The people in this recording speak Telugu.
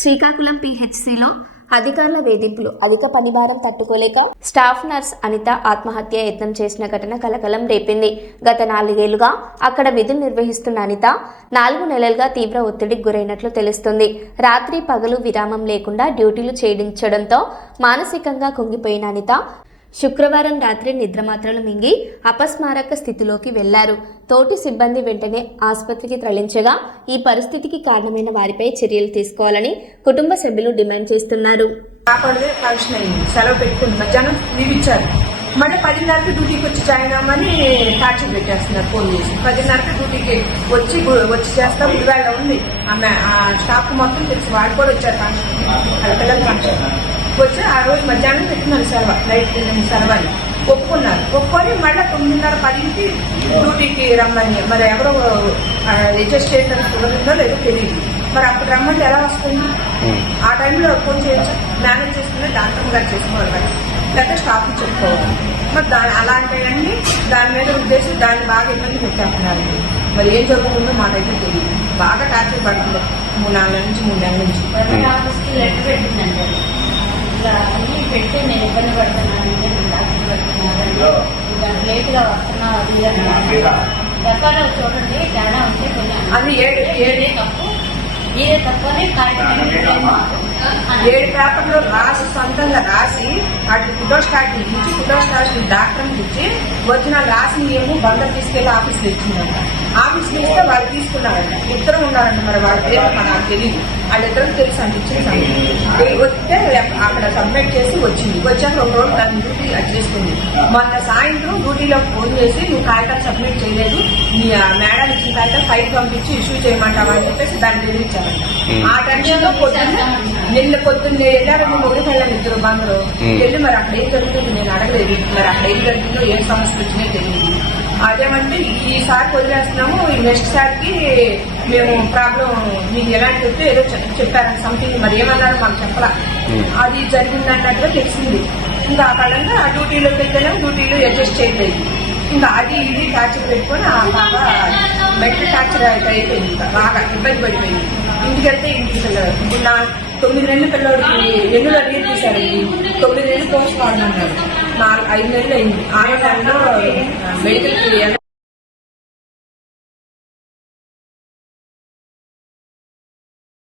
శ్రీకాకుళం పిహెచ్సిలో అధికారుల వేధింపులు. అధిక పనిభారం తట్టుకోలేక స్టాఫ్ నర్స్ అనిత ఆత్మహత్య యత్నం చేసిన ఘటన కలకలం రేపింది. గత 4 ఏళ్లుగా అక్కడ విధులు నిర్వహిస్తున్న అనిత 4 నెలలుగా తీవ్ర ఒత్తిడికి గురైనట్లు తెలుస్తుంది. రాత్రి పగలు విరామం లేకుండా డ్యూటీలు చేయించడంతో మానసికంగా కుంగిపోయిన అనిత శుక్రవారం రాత్రి నిద్రమాత్రలు మింగి అపస్మారక స్థితిలోకి వెళ్లారు. తోటి సిబ్బంది వెంటనే ఆసుపత్రికి తరలించగా ఈ పరిస్థితికి కారణమైన వారిపై చర్యలు తీసుకోవాలని కుటుంబ సభ్యులు డిమాండ్ చేస్తున్నారు. సెలవు పెట్టుకుని మధ్యాహ్నం లీవ్ ఇచ్చారు. మళ్ళీ 10:30కి డ్యూటీకి వచ్చి జాయిన్ అవ్వమని టార్చర్ పెట్టేస్తున్నారు. ఫోన్ చేసి 10:30కి డ్యూటీకి వచ్చి చేస్తాం. ఇవాళ ఉంది ఆ స్టాఫ్ మొత్తం తెలిసి వాడు కూడా వచ్చారు. పిల్లలు ఫంక్షన్ వచ్చి ఆ రోజు మధ్యాహ్నం పెట్టినారు సెలవు, నైట్ సెలవని ఒప్పుకున్నారు. ఒప్పుకొని మళ్ళీ 9:30-10కి డ్యూటీకి రమ్మని. మరి ఎవరో అడ్జస్ట్ చేయడానికి కుదరదో లేదో తెలియదు. మరి అప్పుడు రమ్మంటే ఎలా వస్తుంది? ఆ టైంలో ఫోన్ చేయొచ్చు, మేనేజ్ చేసుకునే డాక్టర్ గారు చేసుకోవాలి కదా, లేకపోతే స్టాఫ్ చెప్పుకోవాలి. మరి అలాంటివన్నీ దాని మీద ఉద్దేశం దాన్ని బాగా ఇబ్బంది పెట్టేస్తున్నారు. మరి ఏం జరుగుతుందో మాకైతే తెలియదు. బాగా టార్చర్ పడుతుంది 3 నెలల నుంచి. అన్నీ పెడితే నేను ఇబ్బంది పడుతున్నానంటే డాక్టర్ పెడుతున్నాను, లేట్గా వస్తున్నా అది రకాలు చూడండి. తేడా ఉంటే అది ఏడే తప్పు, ఇదే తప్పని కార్యక్రమం 7 పేపర్లో రాసి సొంతంగా రాసి అటు ఫోటో స్టాట్ ఇచ్చి ఫోటో స్టాట్ డాక్టర్కి ఇచ్చి వచ్చిన రాసి ఏమో బందర్ తీసుకెళ్లి ఆఫీస్లో ఇచ్చిందంట. ఆఫీస్లో ఇస్తే వాళ్ళు తీసుకున్నారంట. ఇద్దరు ఉన్నారంట. మరి వాళ్ళ పేరు నాకు తెలియదు. వాళ్ళిద్దరికి తెలుసు అంట ఇచ్చిన వస్తే అక్కడ సబ్మిట్ చేసి వచ్చింది. వచ్చాక 1 రోజు దాని డ్యూటీ అది చేసుకుంది. మొన్న సాయంత్రం డ్యూటీలో ఫోన్ చేసి నువ్వు కాగితాలు సబ్మిట్ చేయలేదు, నీ మేడం ఇచ్చిన కాగితాలు ఫైల్ పంపించి ఇష్యూ చేయమంటావా అని చెప్పేసి దాన్ని బెదిరించారంట. ఆ టెన్షన్లో నిన్న పొద్దున్నే వెళ్ళారు. మొగుడు వెళ్ళాను ఇద్దరు బందరు వెళ్ళి మరి అక్కడ ఏం జరుగుతుంది నేను అడగలేదు. మరి అక్కడ ఏం జరుగుతుందో ఏం సమస్యలు వచ్చినాయో తెలియదు. అదేమంటే ఈసారి వదిలేస్తున్నాము, ఈ నెక్స్ట్ సారికి మేము ప్రాబ్లం మీకు ఎలాంటి చెప్తే ఏదో చెప్పారని సంథింగ్ మరి ఏమన్నారో మాకు చెప్పలా. అది జరిగిందన్నట్టుగా తెలిసింది. ఇంకా ఆ కాలంగా ఆ డ్యూటీలోకి వెళ్తేనే డ్యూటీలో అడ్జస్ట్ చేయలేదు. ఇంకా అది ఇది టార్చర్ పెట్టుకొని ఆ పాప మెంటల్ టార్చర్ అయిపోయింది. బాగా ఇబ్బంది పడిపోయింది. ఇంటికి వెళ్తే ఇంటికి వెళ్ళారు. ఇప్పుడు నా 9 నెలల పిల్లడికి ఎన్నులో నీరు తీశారండి. 9 నెలలు పోస్ట్ మార్టం అన్నారు. 5 నెలలు అయింది. 6వ నెలలో మెడికల్కి